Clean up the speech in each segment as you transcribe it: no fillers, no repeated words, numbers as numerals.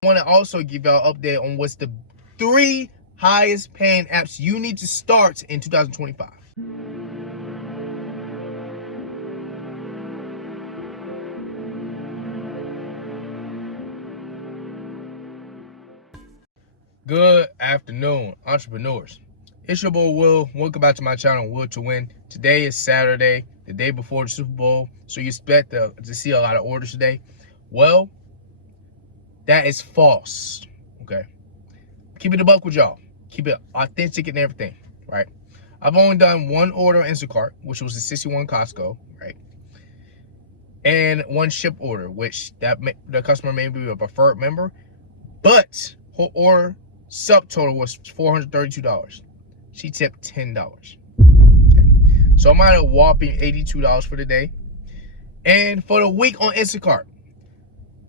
I want to also give y'all an update on what's the 3 highest paying apps you need to start in 2025. Good afternoon, entrepreneurs. It's your boy Will. Welcome back to my channel, Will to Win. Today is Saturday, the day before the Super Bowl, so you expect to see a lot of orders today. Well, that is false, okay? Keep it a buck with y'all. Keep it authentic and everything, right? I've only done one order on Instacart, which was a 61 Costco, right? And one Shipt order, which the customer may be a preferred member, but her order subtotal was $432. She tipped $10. Okay. So I'm at a whopping $82 for the day. And for the week on Instacart,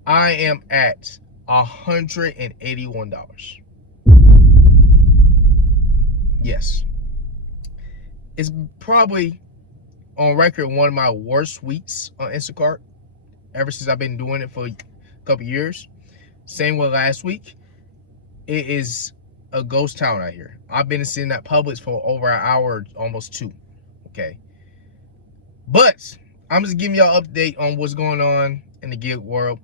I am at $181. Yes. It's probably on record one of my worst weeks on Instacart ever since I've been doing it for a couple years. Same with last week. It is a ghost town out here. I've been sitting at Publix for over an hour, almost 2. Okay. But I'm just giving y'all an update on what's going on in the gig world.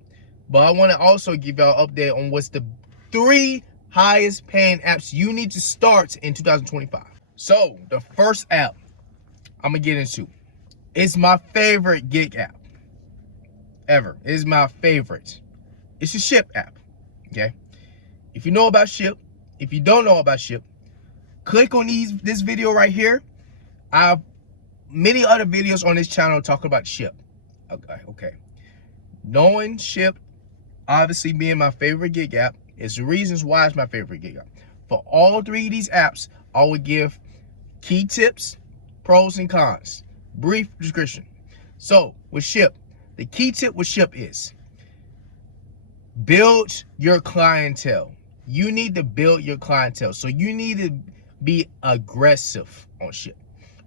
But I want to also give y'all an update on what's the 3 highest paying apps you need to start in 2025. So the first app I'm gonna get into, it's my favorite gig app ever. It's my favorite. It's a Shipt app. Okay. If you know about Shipt, if you don't know about Shipt, click on this video right here. I have many other videos on this channel talking about Shipt. Okay. Knowing Shipt, obviously being my favorite gig app, is the reasons why it's my favorite gig app. For all 3 of these apps, I would give key tips, pros and cons, brief description. So with Shipt, the key tip with Shipt is build your clientele. You need to build your clientele. So you need to be aggressive on Shipt.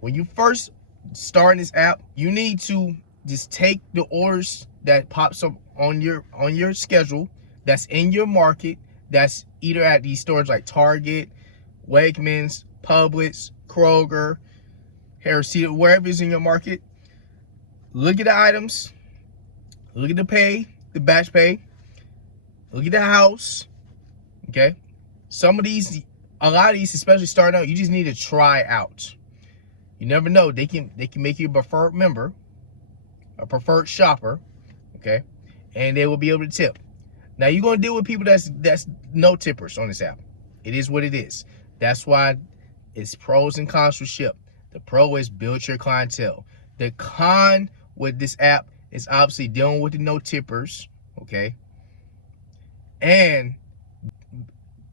When you first start this app, you need to just take the orders that pops up on your schedule, that's in your market, that's either at these stores like Target, Wegmans, Publix, Kroger, Harris Teeter, wherever it's in your market. Look at the items, look at the pay, the batch pay, look at the house. Okay, some of these, a lot of these, especially starting out, you just need to try out. You never know, they can make you a preferred member, a preferred shopper, okay, and they will be able to tip. Now you're gonna deal with people that's no tippers on this app. It is what it is. That's why it's pros and cons for Shipt. The pro is build your clientele. The con with this app is obviously dealing with the no tippers, okay, and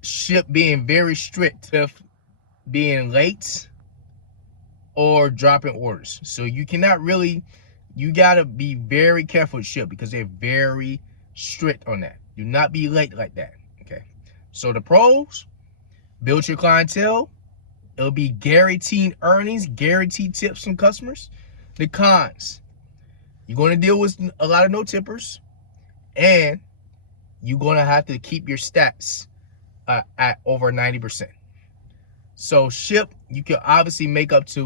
Shipt being very strict with being late or dropping orders. So you cannot really, you gotta be very careful with Shipt because they're very strict on that. Do not be late like that. Okay. So the pros, build your clientele. It'll be guaranteed earnings, guaranteed tips from customers. The cons, you're going to deal with a lot of no tippers, and you're going to have to keep your stats at over 90%. So Shipt, you can obviously make up to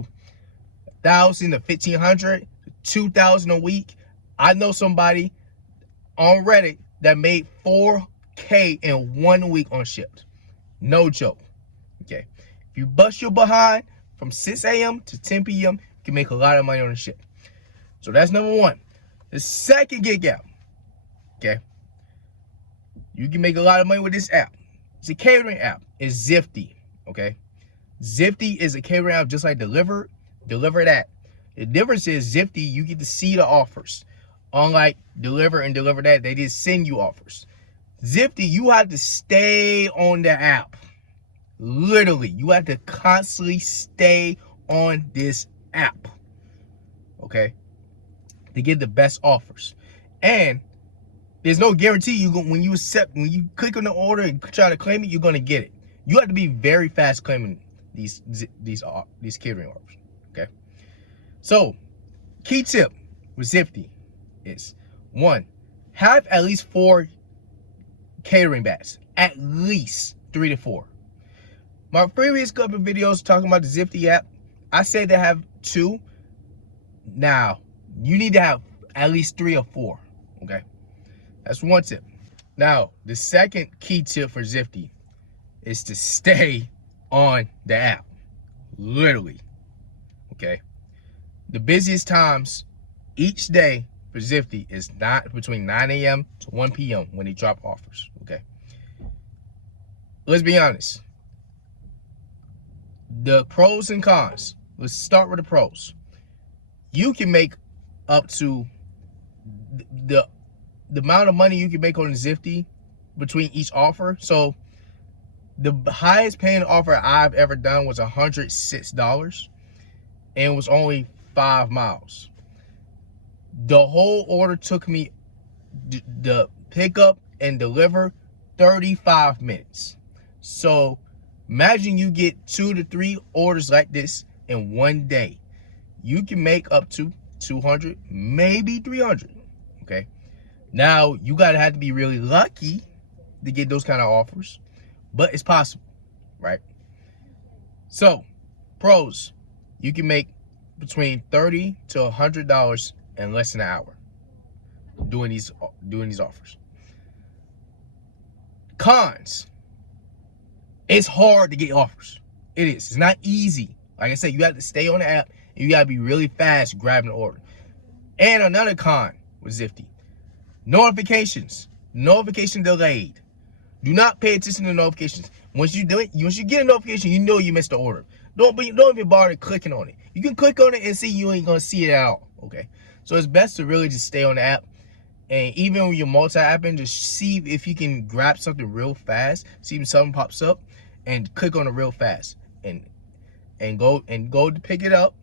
1,000 to 1,500, 2,000 a week. I know somebody on Reddit that made $4K in 1 week on Shipt. No joke. Okay. If you bust your behind from 6 a.m. to 10 p.m., you can make a lot of money on the Shipt. So that's number 1. The second gig app, okay, you can make a lot of money with this app. It's a catering app. It's Zifty, okay? Zifty is a catering app just like Deliver That. The difference is Zifty, you get to see the offers. Unlike Deliver and Deliver That, they just send you offers. Zifty, you have to stay on the app. Literally, you have to constantly stay on this app, okay, to get the best offers. And there's no guarantee when you click on the order and try to claim it, you're gonna get it. You have to be very fast claiming these catering orders. Okay. So, key tip with Zifty is 1, have at least 4 catering bags, at least 3 to 4. My previous couple of videos talking about the Zifty app, I said to have 2. Now, you need to have at least 3 or 4, okay? That's one tip. Now, the second key tip for Zifty is to stay on the app, literally, okay? The busiest times each day for Zifty is not between 9 a.m. to 1 p.m. when they drop offers, okay? Let's be honest. The pros and cons. Let's start with the pros. You can make up to the amount of money you can make on Zifty between each offer. So the highest paying offer I've ever done was $106, and it was only 5 miles. The whole order took me, the pickup and deliver, 35 minutes. So imagine you get 2 to 3 orders like this in one day. You can make up to 200, maybe 300, okay? Now, you gotta have to be really lucky to get those kind of offers, but it's possible, right? So, pros, you can make between $30 to $100 in less than an hour doing these offers. Cons, it's hard to get offers. It is. It's not easy. Like I said, you have to stay on the app and you gotta be really fast grabbing the order. And another con with Zifty, notifications. Notification delayed. Do not pay attention to notifications. Once you get a notification, you know you missed the order. Don't even bother clicking on it. You can click on it and see you ain't gonna see it at all. Okay. So it's best to really just stay on the app. And even when you're multi-apping, just see if you can grab something real fast. See if something pops up and click on it real fast. And go to pick it up.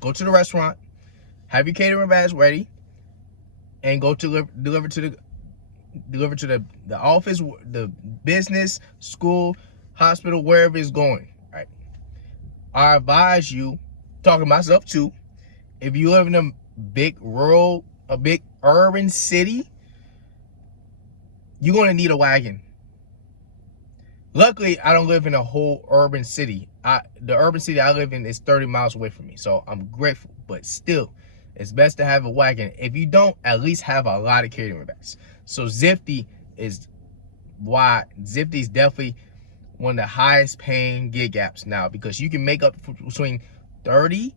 Go to the restaurant. Have your catering bags ready. And go to deliver to the office, the business, school, hospital, wherever it's going. Right. I advise you, talking myself too, if you live in a big urban city, you're gonna need a wagon. Luckily, I don't live in a whole urban city. The urban city I live in is 30 miles away from me, so I'm grateful. But still, it's best to have a wagon. If you don't, at least have a lot of catering bags. So Zifty is definitely one of the highest paying gig apps now, because you can make up between 30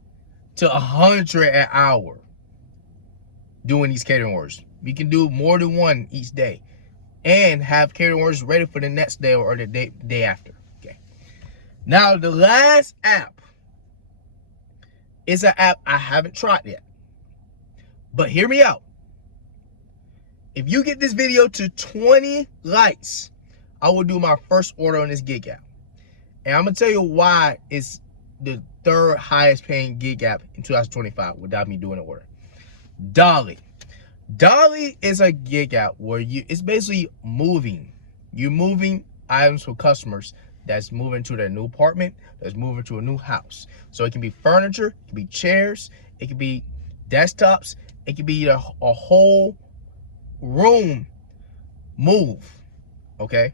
to 100 an hour doing these catering orders. You can do more than one each day and have catering orders ready for the next day or the day after. Okay. Now, the last app is an app I haven't tried yet. But hear me out. If you get this video to 20 likes, I will do my first order on this gig app. And I'm going to tell you why it's the 3rd highest paying gig app in 2025 without me doing an order. Dolly. Dolly is a gig app where it's basically moving. You're moving items for customers that's moving to their new apartment, that's moving to a new house. So it can be furniture, it can be chairs, it can be desktops, it can be a whole room move, okay?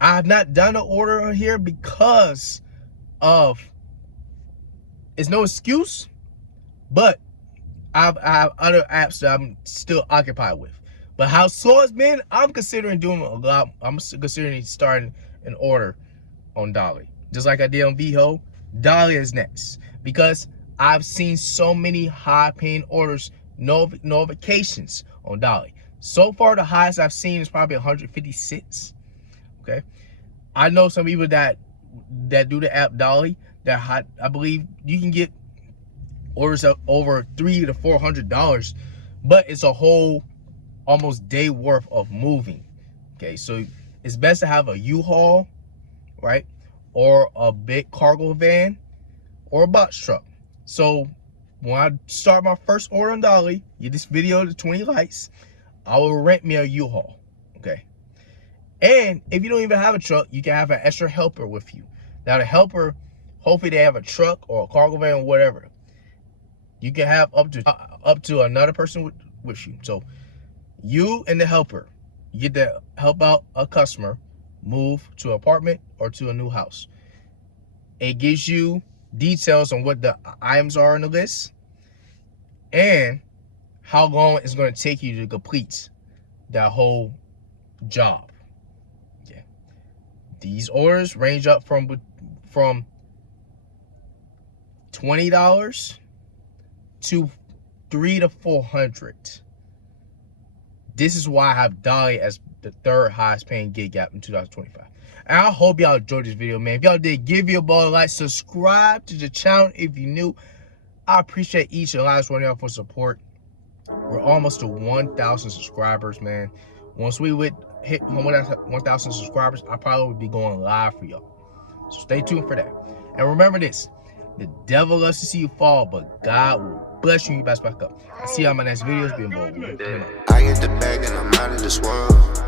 I have not done an order on here because of, it's no excuse, but I have other apps that I'm still occupied with. But how slow it's been, I'm considering doing a lot. I'm considering starting an order on Dolly. Just like I did on VHO, Dolly is next. Because I've seen so many high-paying orders, notifications on Dolly. So far, the highest I've seen is probably 156. Okay, I know some people that do the app Dolly that I believe you can get orders of over $300 to $400, but it's a whole almost day worth of moving. Okay, so it's best to have a U-Haul, right, or a big cargo van, or a box truck. So when I start my first order on Dolly, get this video to 20 likes, I will rent me a U-Haul. Okay, and if you don't even have a truck, you can have an extra helper with you. Now the helper, hopefully they have a truck or a cargo van or whatever. You can have up to another person with you. So you and the helper, You get to help out a customer move to an apartment or to a new house. It gives you details on what the items are on the list and how long it's going to take you to complete that whole job. Yeah. These orders range up from $20 to $300 to $400. This is why I have Dolly as the third highest paying gig app in 2025. And I hope y'all enjoyed this video, man. If y'all did, give your boy a like, subscribe to the channel if you're new. I appreciate each and last one of y'all for support. We're almost to 1,000 subscribers, man. Once we would hit 1,000 subscribers, I probably would be going live for y'all. So stay tuned for that. And remember this, the devil loves to see you fall, but God will bless you and you bounce back up. I'll see y'all in my next videos. Being bold. I get the bag and I'm out of this world.